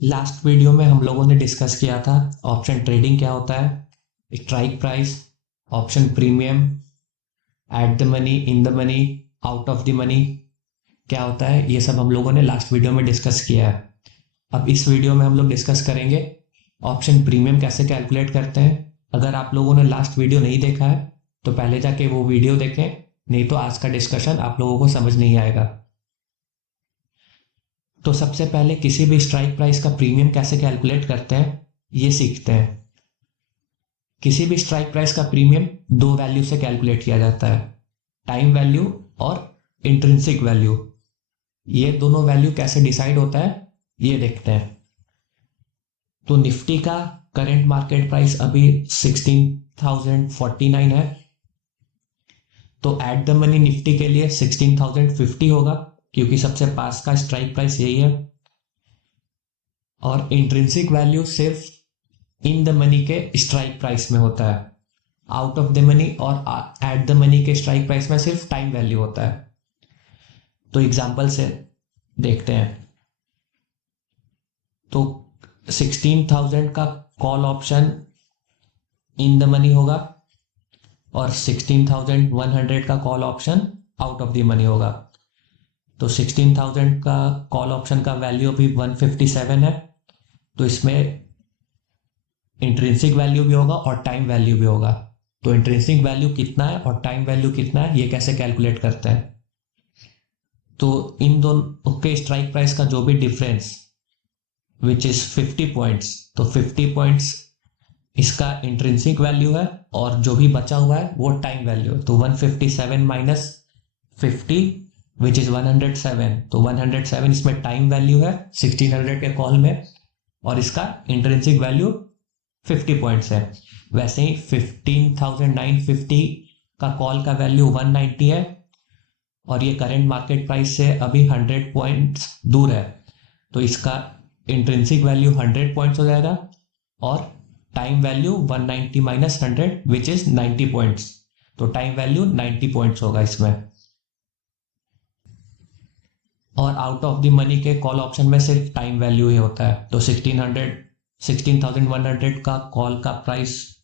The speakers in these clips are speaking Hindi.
लास्ट वीडियो में हम लोगों ने डिस्कस किया था ऑप्शन ट्रेडिंग क्या होता है, strike price, option premium, at the money, in the money, out of the money क्या होता है, ये सब हम लोगों ने लास्ट वीडियो में डिस्कस किया है। अब इस वीडियो में हम लोग डिस्कस करेंगे ऑप्शन प्रीमियम कैसे कैलकुलेट करते हैं। अगर आप लोगों ने लास्ट वीडियो नहीं देखा है तो पहले जाके वो वीडियो देखें, नहीं तो आज का डिस्कशन आप लोगों को समझ नहीं आएगा। तो सबसे पहले किसी भी स्ट्राइक प्राइस का प्रीमियम कैसे कैलकुलेट करते हैं ये सीखते हैं। किसी भी स्ट्राइक प्राइस का प्रीमियम दो वैल्यू से कैलकुलेट किया जाता है, टाइम वैल्यू और इंट्रिंसिक वैल्यू। ये दोनों वैल्यू कैसे डिसाइड होता है ये देखते हैं। तो निफ्टी का करंट मार्केट प्राइस अभी 16,049 है, तो एट द मनी निफ्टी के लिए 16,050 होगा क्योंकि सबसे पास का स्ट्राइक प्राइस यही है। और इंट्रिंसिक वैल्यू सिर्फ इन द मनी के स्ट्राइक प्राइस में होता है, आउट ऑफ द मनी और एट द मनी के स्ट्राइक प्राइस में सिर्फ टाइम वैल्यू होता है। तो एग्जांपल से देखते हैं। तो 16,000 का call option in the money होगा और 16,100 का call option out of the money होगा। तो 16,000 का कॉल ऑप्शन का वैल्यू अभी 157 है, तो इसमें इंट्रिंसिक वैल्यू भी होगा और टाइम वैल्यू भी होगा। तो इंट्रिंसिक वैल्यू कितना है और टाइम वैल्यू कितना है ये कैसे कैलकुलेट करते हैं। तो इन दोनों के स्ट्राइक प्राइस का जो भी डिफरेंस विच इज 50 पॉइंट्स, तो 50 पॉइंट्स इसका इंट्रिंसिक वैल्यू है और जो भी बचा हुआ है वो टाइम वैल्यू। तो 157 माइनस 50 विच इज 107, तो 107 इसमें टाइम वैल्यू है 1600 के कॉल में और इसका इंट्रिंसिक वैल्यू 50 पॉइंट्स है। वैसे ही 15,950 का कॉल का वैल्यू 190 है और ये करंट मार्केट प्राइस से अभी 100 पॉइंट्स दूर है, तो इसका इंट्रिंसिक वैल्यू 100 पॉइंट्स हो जाएगा और time value 190 minus 100 which is 90 points, तो टाइम वैल्यू 90 पॉइंट्स होगा इसमें। और आउट ऑफ द मनी के कॉल ऑप्शन में सिर्फ टाइम वैल्यू ही होता है। तो 16,100 का कॉल का प्राइस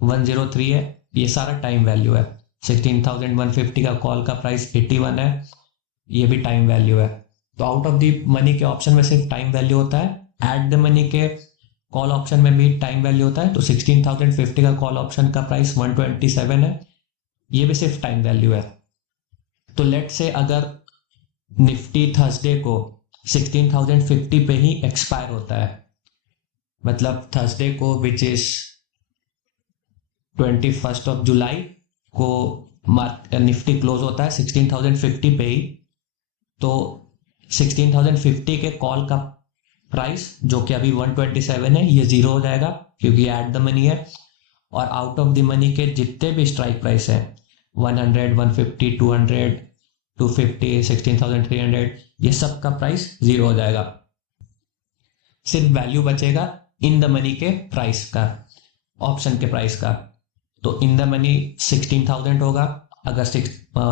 103 है, ये सारा टाइम वैल्यू है। 16,150 का कॉल का प्राइस 81 है, ये भी टाइम वैल्यू है। तो आउट ऑफ द मनी के ऑप्शन में सिर्फ टाइम वैल्यू होता है, एट द मनी के कॉल ऑप्शन में भी टाइम वैल्यू होता है। तो 16,050 का कॉल ऑप्शन का प्राइस 127 है, ये भी सिर्फ टाइम वैल्यू है। तो लेट से अगर निफ्टी थर्सडे को 16,050 पे ही एक्सपायर होता है, मतलब थर्सडे को विच इज 21 ऑफ जुलाई को निफ्टी क्लोज होता है 16,050 पे ही। तो 16,050 के कॉल का प्राइस जो कि अभी 127 है ये जीरो हो जाएगा क्योंकि एट द मनी है। और आउट ऑफ द मनी के जितने भी स्ट्राइक प्राइस है 100, 150, 200, 250, 16,300, ये सब का प्राइस जीरो हो जाएगा। सिर्फ वैल्यू बचेगा इन द मनी के प्राइस का, ऑप्शन के प्राइस का। तो इन द मनी 16,000 होगा अगर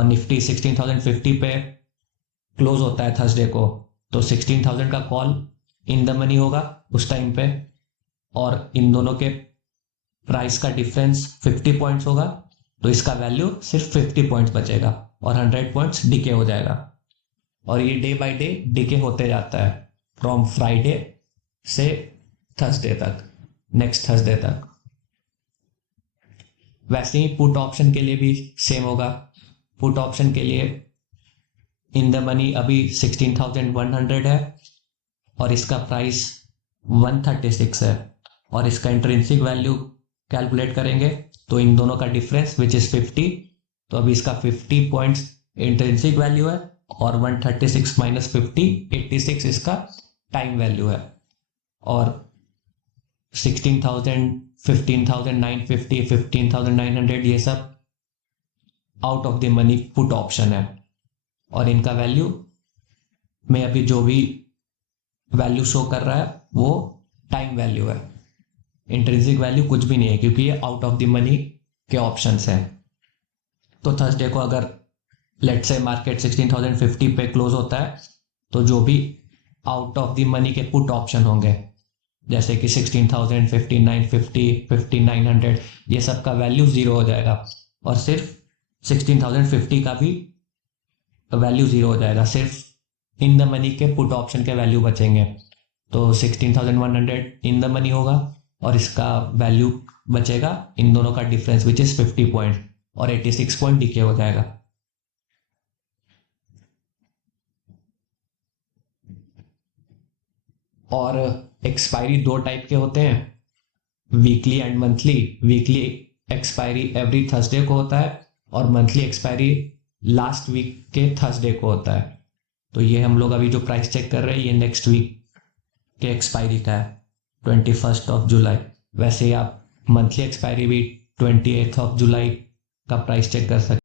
निफ्टी 16,050 पे क्लोज होता है थर्सडे को, तो 16,000 का कॉल इन द मनी होगा उस टाइम पे और इन दोनों के प्राइस का डिफरेंस 50 पॉइंट्स होगा, तो इसका वैल्यू सिर्फ 50 पॉइंट्स बचेगा और 100 पॉइंट्स डिके हो जाएगा। और ये डे बाय डे डिके होते जाता है फ्रॉम फ्राइडे से थर्सडे तक, नेक्स्ट थर्सडे तक। वैसे ही पुट ऑप्शन के लिए भी सेम होगा। पुट ऑप्शन के लिए इन द मनी अभी 16,100 है और इसका प्राइस 136 है और इसका इंट्रिंसिक वैल्यू कैलकुलेट करेंगे तो इन दोनों का डिफरेंस विच इज 50, तो अभी इसका 50 पॉइंट्स इंट्रिंसिक वैल्यू है और 136 माइनस 50, 86 इसका टाइम वैल्यू है। और 16,000, 15,950, 15,900 ये सब out of the money put option है और इनका वैल्यू में अभी जो भी वैल्यू शो कर रहा है वो टाइम वैल्यू है, इंट्रिंसिक वैल्यू कुछ भी नहीं है क्योंकि ये आउट ऑफ द मनी के ऑप्शंस हैं। तो थर्सडे को अगर लेट से मार्केट 16,050 पे क्लोज होता है तो जो भी आउट ऑफ द मनी के पुट ऑप्शन होंगे, जैसे कि 16,000, 5950, 5900, ये सब का वैल्यू 0 हो जाएगा और सिर्फ 16,050 का भी वैल्यू 0 हो जाएगा, सिर्फ इन द मनी के पुट ऑप्शन के वैल्यू बचेंगे। तो 16,100 इन द मनी होगा और इसका वैल्यू बचेगा इन दोनों का डिफरेंस विच इज 50 पॉइंट, और 86 पॉइंट डीके हो जाएगा। और एक्सपायरी दो टाइप के होते हैं, weekly and monthly. Weekly expiry every Thursday को होता है और मंथली एक्सपायरी लास्ट वीक के थर्सडे को होता है। तो ये हम लोग अभी जो प्राइस चेक कर रहे हैं ये नेक्स्ट वीक के एक्सपायरी का है, 21 जुलाई। वैसे ही आप मंथली एक्सपायरी भी 28 जुलाई का प्राइस चेक कर सकते हैं।